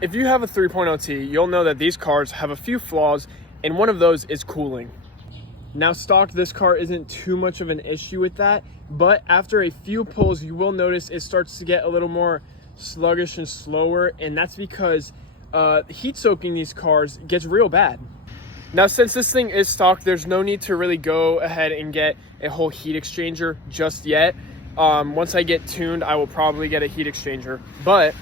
If you have a 3.0T, you'll know that these cars have a few flaws, and one of those is cooling. Now stock, this car isn't too much of an issue with that, but after a few pulls, you will notice it starts to get a little more sluggish and slower, and that's because heat soaking these cars gets real bad. Now, since this thing is stock, there's no need to really go ahead and get a whole heat exchanger just yet. Once I get tuned, I will probably get a heat exchanger. But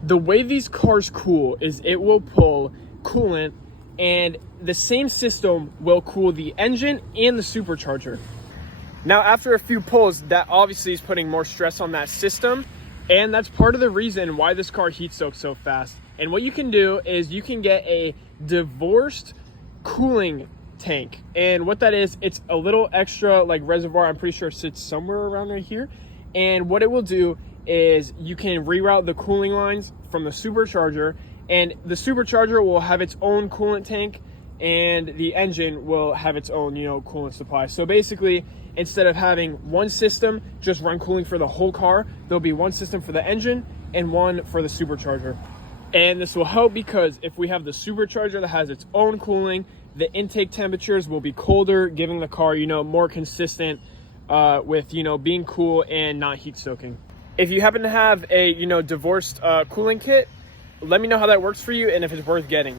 the way these cars cool is it will pull coolant, and the same system will cool the engine and the supercharger. Now, after a few pulls, that obviously is putting more stress on that system, and that's part of the reason why this car heat soaks so fast. And what you can do is you can get a divorced cooling tank, and what that is, it's a little extra like reservoir. I'm pretty sure it sits somewhere around right here, and what it will do is you can reroute the cooling lines from the supercharger, and the supercharger will have its own coolant tank, and the engine will have its own, coolant supply. So basically, instead of having one system just run cooling for the whole car, there'll be one system for the engine and one for the supercharger. And this will help because if we have the supercharger that has its own cooling, the intake temperatures will be colder, giving the car, more consistent with, being cool and not heat soaking. If you happen to have a, divorced cooling kit, let me know how that works for you and if it's worth getting.